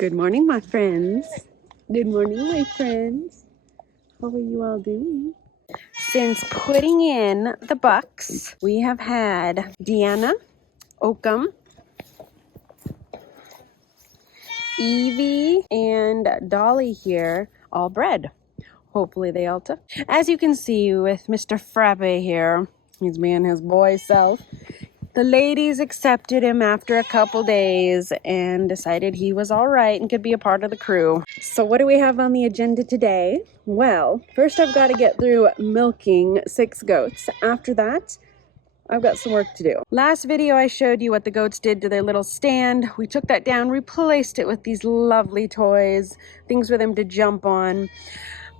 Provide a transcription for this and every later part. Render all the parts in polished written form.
Good morning, my friends. Good morning, my friends. How are you all doing? Since putting in the bucks, we have had Deanna, Oakham, Evie, and Dolly here all bred. Hopefully they all took. As you can see with Mr. Frappe here, he's being his boy self. The ladies accepted him after a couple days and decided he was all right and could be a part of the crew. So what do we have on the agenda today? Well, first I've got to get through milking 6 goats. After that, I've got some work to do. Last video I showed you what the goats did to their little stand. We took that down, replaced it with these lovely toys, things for them to jump on.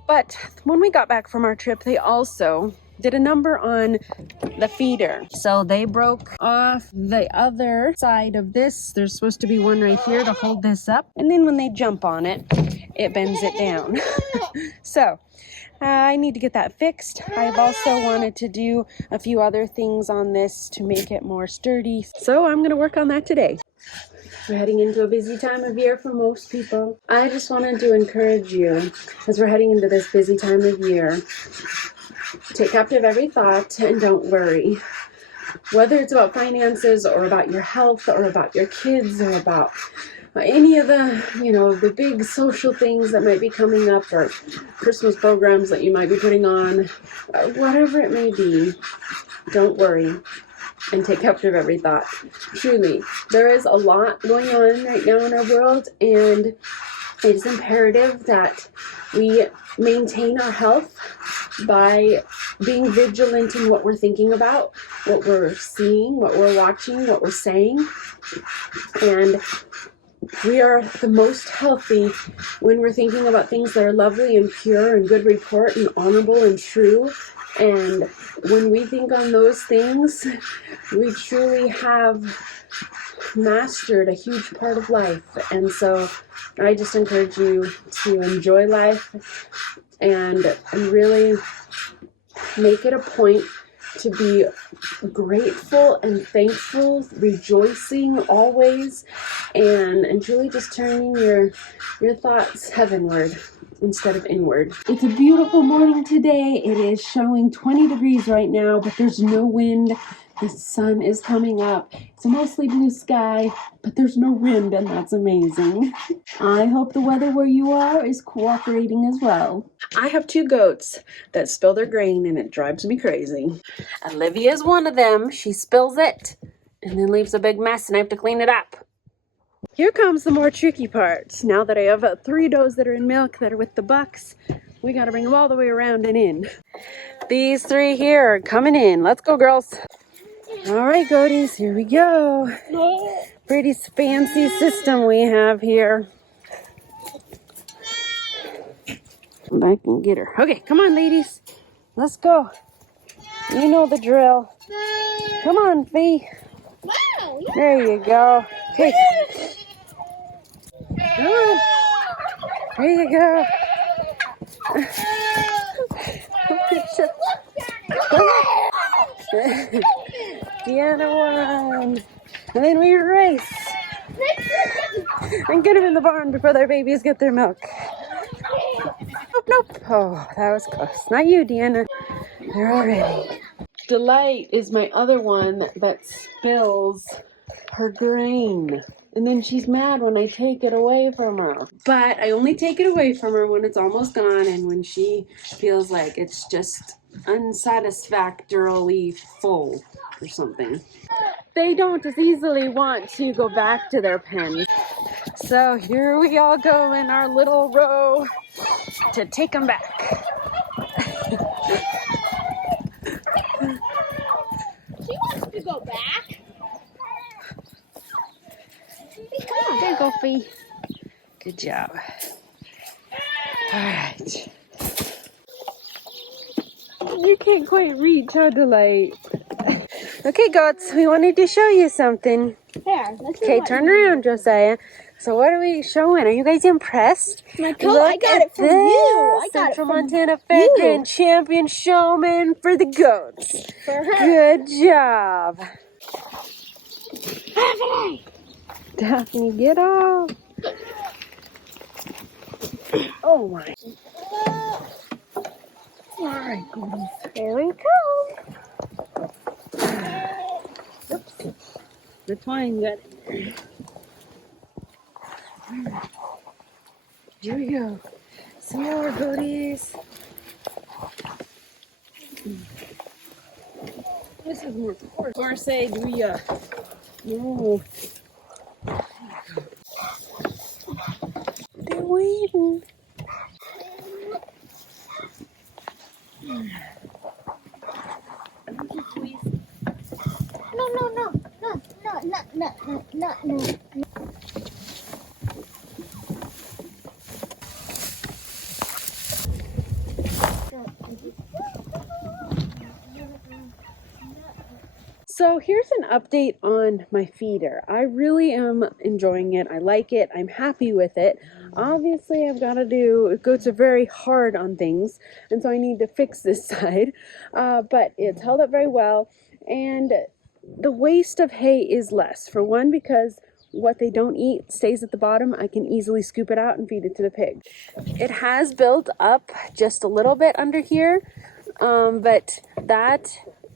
But when we got back from our trip, they also did a number on the feeder. So they broke off the other side of this. There's supposed to be one right here to hold this up. And then when they jump on it, it bends it down. So I need to get that fixed. I've also wanted to do a few other things on this to make it more sturdy. So I'm gonna work on that today. We're heading into a busy time of year for most people. I just wanted to encourage you, as we're heading into this busy time of year, take captive every thought and don't worry. Whether it's about finances or about your health or about your kids or about any of the, the big social things that might be coming up or Christmas programs that you might be putting on, whatever it may be, don't worry and take captive every thought. Truly, there is a lot going on right now in our world, and it is imperative that we maintain our health by being vigilant in what we're thinking about, what we're seeing, what we're watching, what we're saying. And we are the most healthy when we're thinking about things that are lovely and pure and good report and honorable and true. And when we think on those things, we truly have mastered a huge part of life. And so I just encourage you to enjoy life and really make it a point to be grateful and thankful, rejoicing always, and truly just turning your thoughts heavenward instead of inward. It's a beautiful morning today. It is showing 20 degrees right now, but there's no wind. The sun is coming up. It's a mostly blue sky, but there's no wind, and that's amazing. I hope the weather where you are is cooperating as well. I have 2 goats that spill their grain, and it drives me crazy. Olivia is one of them. She spills it and then leaves a big mess, and I have to clean it up. Here comes the more tricky part. Now that I have 3 does that are in milk that are with the bucks, we got to bring them all the way around and in. These 3 here are coming in. Let's go, girls. All right, goaties, here we go. Pretty fancy system we have here. I can get her. Okay, come on, ladies. Let's go. You know the drill. Come on, Fee. There you go. Okay. Come on. There you go. Deanna won. And then we race. And get them in the barn before their babies get their milk. Nope. Oh, that was close. Not you, Deanna. They're all ready. Delight is my other one that spills her grain. And then she's mad when I take it away from her. But I only take it away from her when it's almost gone and when she feels like it's just unsatisfactorily full or something. They don't as easily want to go back to their pens. So here we all go in our little row to take them back. She wants to go back. Come on, there you go, Fee. Good job. All right. You can't quite reach, huh, Delight? Okay, goats, we wanted to show you something. There. Okay, turn around, Josiah. So what are we showing? Are you guys impressed? My coat, I got it from you. I got it from from Montana Fairground champion showman for the goats. For her. Good job. Daphne, get off. Oh my. All right, goodies. There we go. Oops. The twine got in there. Here we go. Some more goodies. This is more Homesteading. No. They're waiting. No. So here's an update on my feeder. I really am enjoying it. I like it. I'm happy with it. Obviously, I've got to do, goats are very hard on things, and so I need to fix this side. But it's held up very well, and the waste of hay is less. For one, because what they don't eat stays at the bottom. I can easily scoop it out and feed it to the pig. It has built up just a little bit under here, but that,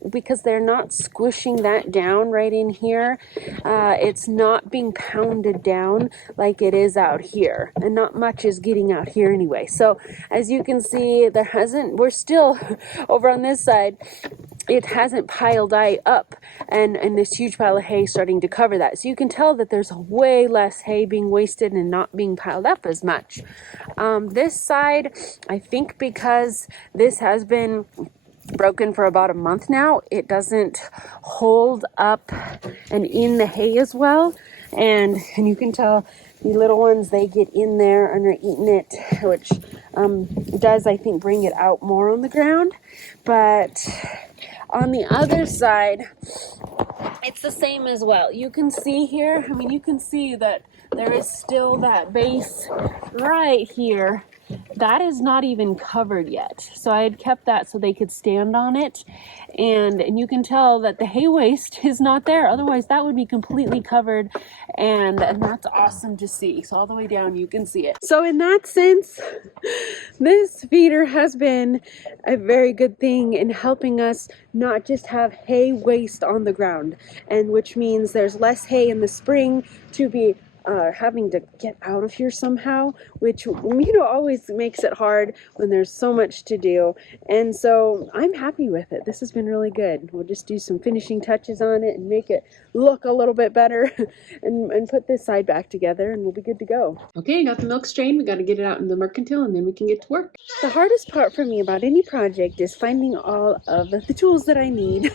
because they're not squishing that down right in here, it's not being pounded down like it is out here, and not much is getting out here anyway. So as you can see, we're still over on this side, it hasn't piled up and this huge pile of hay starting to cover that. So you can tell that there's way less hay being wasted and not being piled up as much. This side, I think because this has been broken for about a month now, it doesn't hold up and in the hay as well, and you can tell the little ones, they get in there and are eating it, which does, I think, bring it out more on the ground. But on the other side, it's the same as well. You can see here, I mean, you can see that there is still that base right here that is not even covered yet. So I had kept that so they could stand on it, and you can tell that the hay waste is not there. Otherwise that would be completely covered, and that's awesome to see. So all the way down you can see it. So in that sense, this feeder has been a very good thing in helping us not just have hay waste on the ground, and which means there's less hay in the spring to be having to get out of here somehow, which, you know, always makes it hard when there's so much to do. And so I'm happy with it. This has been really good. We'll just do some finishing touches on it and make it look a little bit better and put this side back together, and we'll be good to go. Okay, got the milk strained. We got to get it out in the mercantile, and then we can get to work. The hardest part for me about any project is finding all of the tools that I need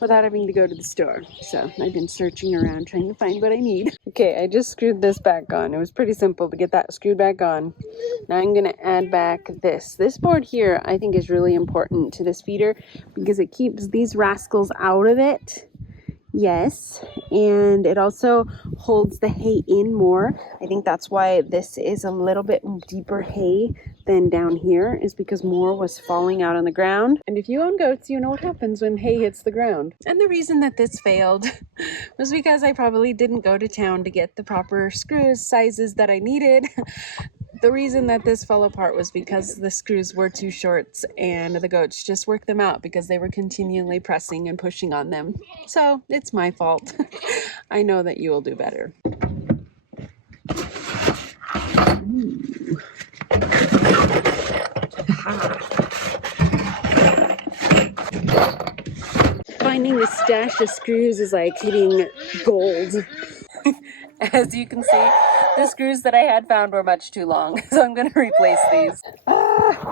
without having to go to the store. So I've been searching around trying to find what I need. Okay, I just screwed this back on. It was pretty simple to get that screwed back on. Now I'm going to add back this. This board here I think is really important to this feeder because it keeps these rascals out of it. Yes, and it also holds the hay in more. I think that's why this is a little bit deeper hay than down here, is because more was falling out on the ground. And if you own goats, you know what happens when hay hits the ground. And the reason that this failed was because I probably didn't go to town to get the proper screws sizes that I needed. The reason that this fell apart was because the screws were too short and the goats just worked them out because they were continually pressing and pushing on them. So it's my fault. I know that you will do better. Finding the stash of screws is like hitting gold. As you can see, the screws that I had found were much too long, so I'm going to replace these.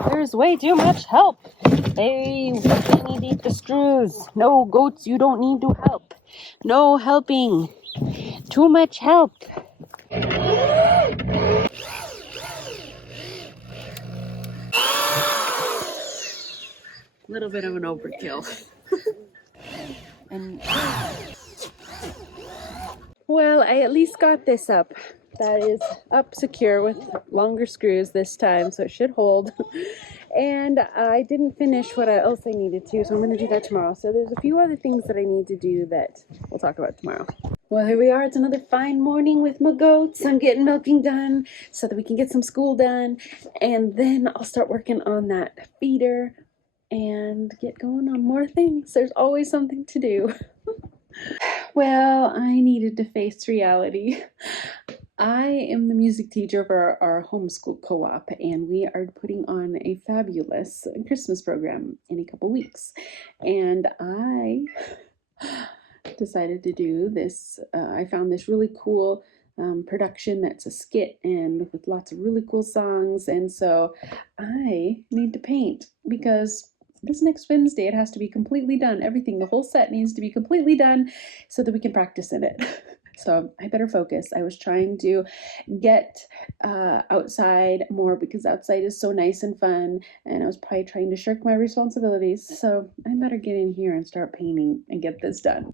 There's way too much help. Hey, we need to eat the screws. No, goats, you don't need to help. No helping. Too much help. Little bit of an overkill. And well, I at least got this up. That is up secure with longer screws this time, so it should hold. And I didn't finish what else I needed to, so I'm going to do that tomorrow. So there's a few other things that I need to do that we'll talk about tomorrow. Well, here we are. It's another fine morning with my goats. I'm getting milking done so that we can get some school done. And then I'll start working on that feeder and get going on more things. There's always something to do. Well, I needed to face reality. I am the music teacher for our homeschool co-op, and we are putting on a fabulous Christmas program in a couple weeks. And I decided to do this. I found this really cool production that's a skit and with lots of really cool songs. And so I need to paint because this next Wednesday it has to be completely done. Everything, the whole set needs to be completely done so that we can practice in it. So I better focus. I was trying to get outside more because outside is so nice and fun, and I was probably trying to shirk my responsibilities. So I better get in here and start painting and get this done.